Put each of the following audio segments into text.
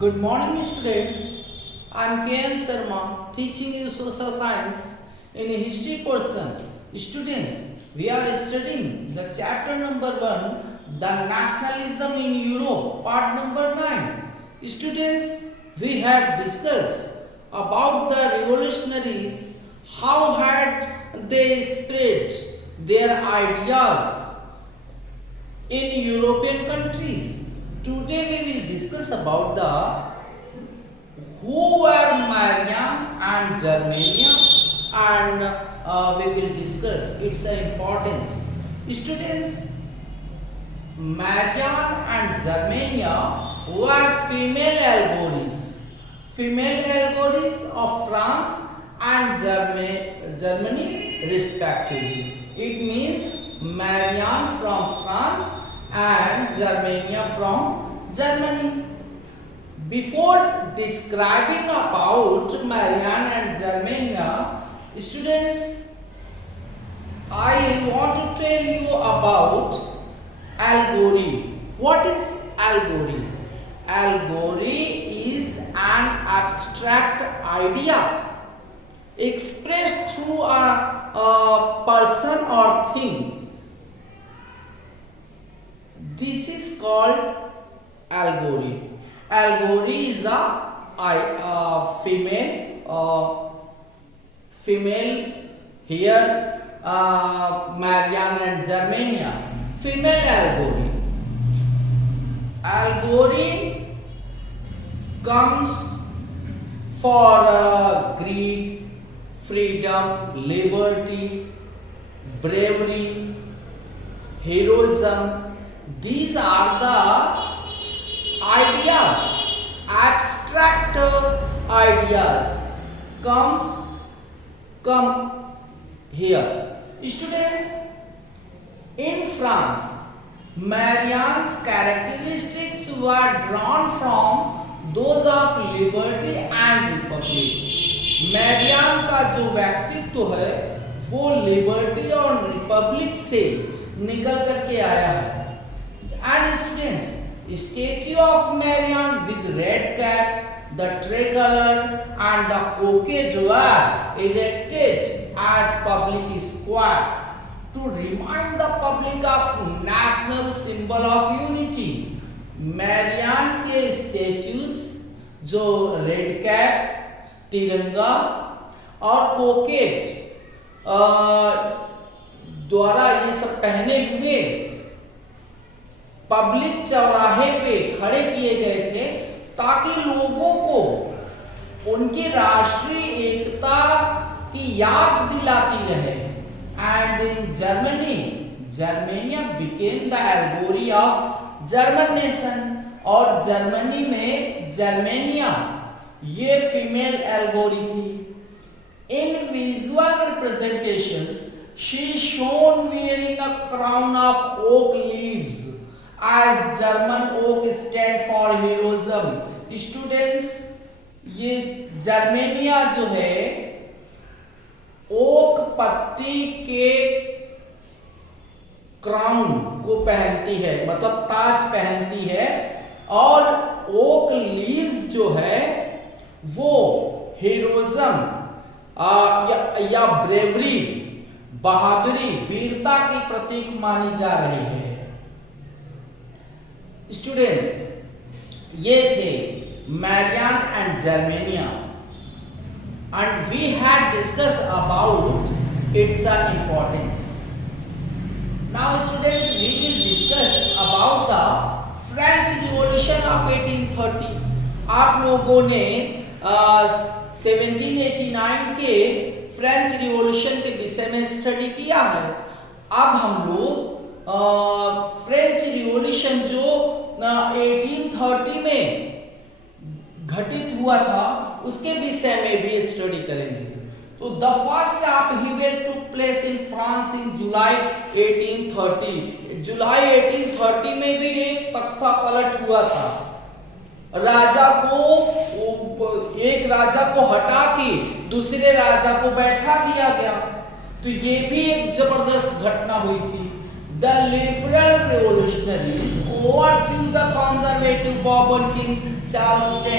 Good morning, students. I am K.N. Sharma, teaching you social science in a history portion. Students, we are studying the chapter number 1, the nationalism in Europe, part number 9. Students, we have discussed about the revolutionaries, how had they spread their ideas in European countries. Today we will discuss about the who were Marian and Germania, and we will discuss its importance. Students, Marian and Germania were female allegories of France and Germany respectively. It means Marian from France and Germania from Germany. Before describing about Marian and Germania, students, I want to tell you about allegory. What is allegory? Allegory is an abstract idea expressed through a person or thing. This is called allegory. Allegory is a female here, Marian and Germania. Female allegory. Allegory comes for greed, freedom, liberty, bravery, heroism. These are the ideas, abstract ideas come here. Students, in France, Marian's characteristics were drawn from those of liberty and republic. Marian का जो व्यक्तित्व है वो liberty और Republic से निकल करके आया है. And students, statue of Marian with red cap, the tricolor and the cockade were erected at public squares to remind the public of national symbol of unity. Marian के statues जो red cap, तिरंगा और कोकेट द्वारा ये सब पहने हुए public चौराहे पे खड़े किए गए थे ताकि लोगों को उनकी राष्ट्रीय एकता की याद दिलाती रहे. And in Germania became the allegory of German nation. और जर्मनी में जर्मेनिया ये फीमेल एल्गोरी थी. In visual representations she shown wearing a crown of oak leaves as German oak stand for heroism. Students, ये Germania जो है okay पत्ती के crown को पहनती है, मतलब ताज पहनती है, और ओक लीव्स जो है वो हीरोइज्म या ब्रेवरी, बहादुरी, वीरता की प्रतीक मानी जा रही है. स्टूडेंट्स, ये थे Marianne and Germania, and we had discuss about its importance. Now students, we will discuss about the French revolution of 1830. आप लोगों ने 1789 के फ्रेंच रिवॉल्यूशन के विषय में स्टडी किया है. अब हम लोग फ्रेंच रिवॉल्यूशन जो 1830 में घटित हुआ था उसके विषय में भी स्टडी करेंगे. तो the first upheaval took place in France in July 1830. जुलाई 1830 में भी एक तख्ता पलट हुआ था. एक राजा को हटा के दूसरे राजा को बैठा दिया गया. तो ये भी एक जबरदस्त घटना हुई थी. the liberal revolutionaries overthrew the conservative Bourbon king Charles X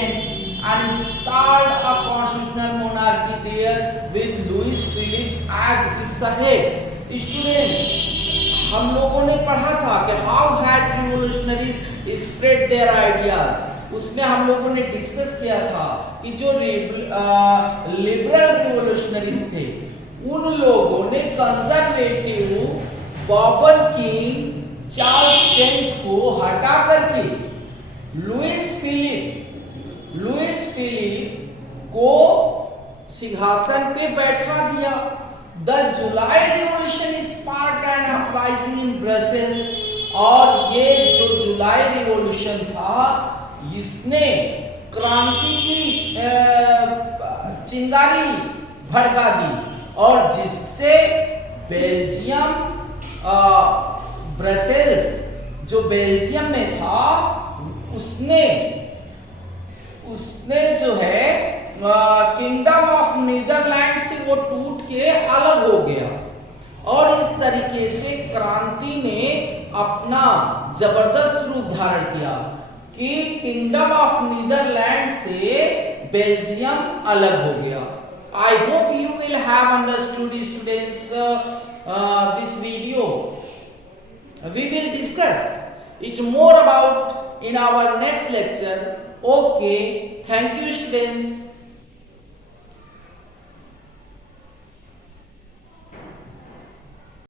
and installed a constitutional monarchy there with Louis Philippe as its head. Students, हम लोगों ने पढ़ा था कि how had revolutionaries spread their ideas. उसमें हम लोगों ने डिस्कस किया था कि जो लिबरल रिवोल्यूशनरीज थे उन लोगों ने conservative Bourbon king Charles tenth को हटा करके लुइस फिलिप को सिंहासन पे बैठा दिया. The July revolution sparked an uprising in Brussels. और ये जो जुलाई रिवॉल्यूशन था इसने क्रांति की चिंगारी भड़का दी और जिससे बेल्जियम ब्रसेल्स जो बेल्जियम में था उसने जो है किंगडम ऑफ नीदरलैंड से वो टूट के अलग हो गया. और इस तरीके से क्रांति ने अपना जबरदस्त रूप धारण किया कि किंगडम ऑफ नीदरलैंड से बेल्जियम अलग हो गया. I hope you will have understood, students, this video. We will discuss it more about in our next lecture. Okay, thank you, students.